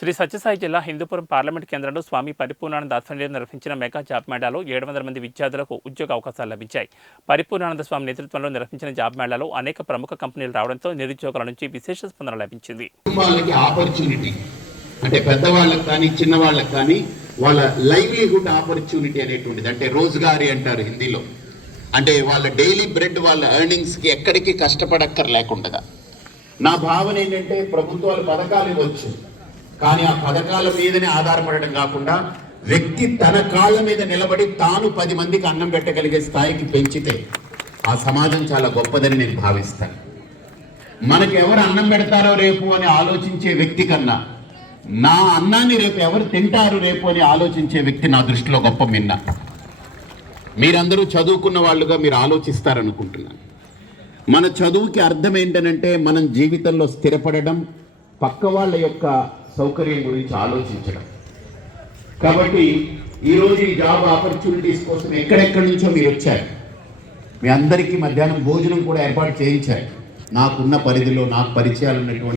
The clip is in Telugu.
శ్రీ సత్యసాయి జిల్లా హిందూపురం పార్లమెంట్ కేంద్రంలో స్వామి పరిపూర్ణానంద ఆధ్వర్యంలో నిర్వహించిన మెగా జాబ్ మేళాలో 700 మంది విద్యార్థులకు ఉద్యోగ అవకాశాలు లభించాయి. పరిపూర్ణానంద స్వామి నేతృత్వంలో నిర్వహించిన జాబ్ మేళాలో అనేక ప్రముఖ కంపెనీలు రావడంతో నిరుద్యోగుల నుంచి విశేష స్పందన లభించింది. అంటే పెద్దవాళ్ళకి కానీ చిన్నవాళ్ళకి కానీ వాళ్ళ లైవ్లీహుడ్ ఆపర్చునిటీ అనేటువంటిది, అంటే రోజ్గారీ అంటారు హిందీలో. అంటే వాళ్ళ డైలీ బ్రెడ్, వాళ్ళ ఎర్నింగ్స్కి ఎక్కడికి కష్టపడక్కర్లేకుండా. నా భావన ఏంటంటే ప్రభుత్వాలు పథకాలు ఇవ్వచ్చు, కానీ ఆ పథకాల మీదనే ఆధారపడడం కాకుండా వ్యక్తి తన కాళ్ళ మీద నిలబడి తాను 10 మందికి అన్నం పెట్టగలిగే స్థాయికి పెంచితే ఆ సమాజం చాలా గొప్పదని నేను భావిస్తాను. మనకు ఎవరు అన్నం పెడతారో రేపు అని ఆలోచించే వ్యక్తి కన్నా నా అన్నాన్ని రేపు ఎవరు తింటారు రేపు అని ఆలోచించే వ్యక్తి నా దృష్టిలో గొప్ప మిన్న. మీరందరూ చదువుకున్న వాళ్ళుగా మీరు ఆలోచిస్తారనుకుంటున్నాను. మన చదువుకి అర్థం ఏంటనంటే మనం జీవితంలో స్థిరపడడం, పక్క వాళ్ళ యొక్క సౌకర్యం గురించి ఆలోచించడం. కాబట్టి ఈరోజు ఈ జాబ్ ఆపర్చునిటీస్ కోసం ఎక్కడెక్కడి నుంచో మీరు వచ్చారు. మీ అందరికీ మధ్యాహ్నం భోజనం కూడా ఏర్పాటు చేయించారు. నాకున్న పరిధిలో నాకు పరిచయాలు ఉన్నటువంటి